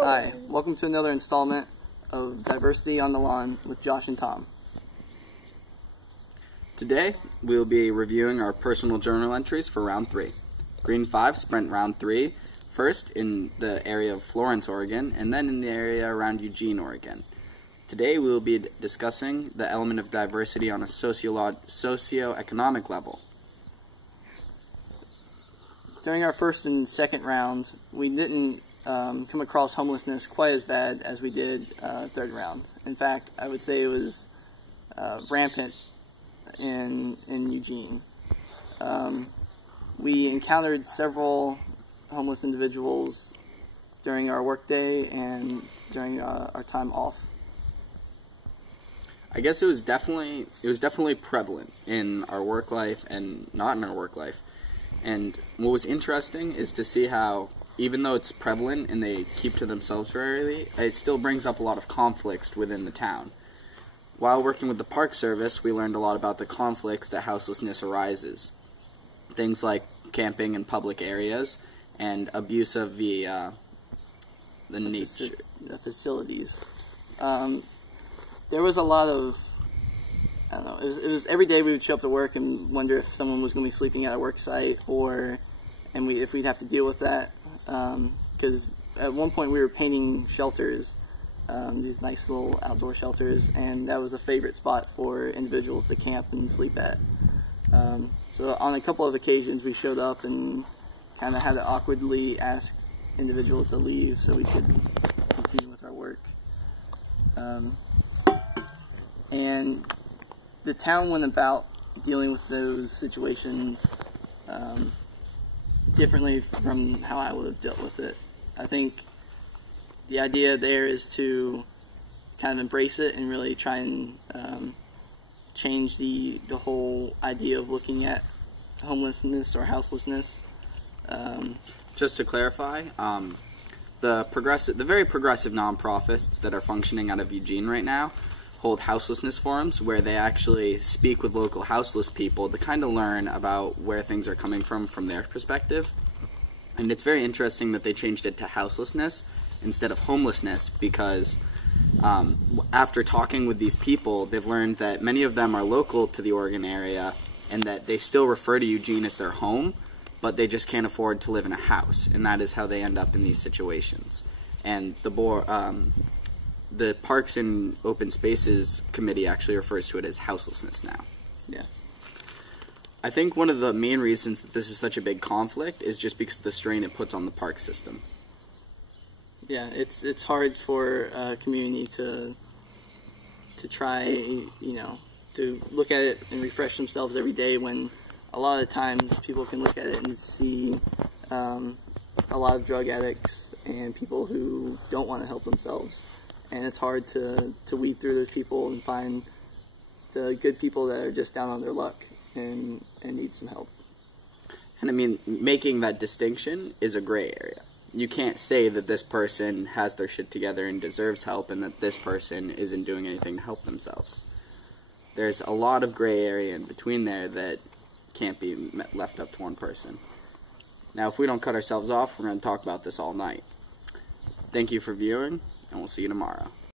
Hi, welcome to another installment of Diversity on the Lawn with Josh and Tom. Today, we will be reviewing our personal journal entries for round 3. Green 5 spent round 3, first in the area of Florence, Oregon, and then in the area around Eugene, Oregon. Today, we will be discussing the element of diversity on a socioeconomic level. During our first and second rounds, we didn't come across homelessness quite as bad as we did third round. In fact, I would say it was rampant in Eugene. We encountered several homeless individuals during our workday and during our time off. I guess it was definitely prevalent in our work life and not in our work life. And what was interesting is to see how, even though it's prevalent and they keep to themselves rarely, it still brings up a lot of conflicts within the town. While working with the Park Service, we learned a lot about the conflicts that houselessness arises. Things like camping in public areas and abuse of the facilities. There was a lot of, I don't know, it was every day we would show up to work and wonder if someone was going to be sleeping at a work site, if we'd have to deal with that. Because at one point we were painting shelters, these nice little outdoor shelters, and that was a favorite spot for individuals to camp and sleep at. So on a couple of occasions we showed up and kind of had to awkwardly ask individuals to leave so we could continue with our work. And the town went about dealing with those situations differently from how I would have dealt with it. I think the idea there is to kind of embrace it and really try and change the whole idea of looking at homelessness or houselessness. Just to clarify, the very progressive nonprofits that are functioning out of Eugene right now hold houselessness forums where they actually speak with local houseless people to kind of learn about where things are coming from their perspective. And it's very interesting that they changed it to houselessness instead of homelessness because after talking with these people, they've learned that many of them are local to the Oregon area and that they still refer to Eugene as their home, but they just can't afford to live in a house, and that is how they end up in these situations. And the Parks and Open Spaces Committee actually refers to it as houselessness now. Yeah. I think one of the main reasons that this is such a big conflict is just because of the strain it puts on the park system. Yeah, it's hard for a community to try, to look at it and refresh themselves every day when a lot of times people can look at it and see a lot of drug addicts and people who don't want to help themselves. And it's hard to weed through those people and find the good people that are just down on their luck and need some help. And I mean, making that distinction is a gray area. You can't say that this person has their shit together and deserves help and that this person isn't doing anything to help themselves. There's a lot of gray area in between there that can't be left up to one person. Now, if we don't cut ourselves off, we're going to talk about this all night. Thank you for viewing, and we'll see you tomorrow.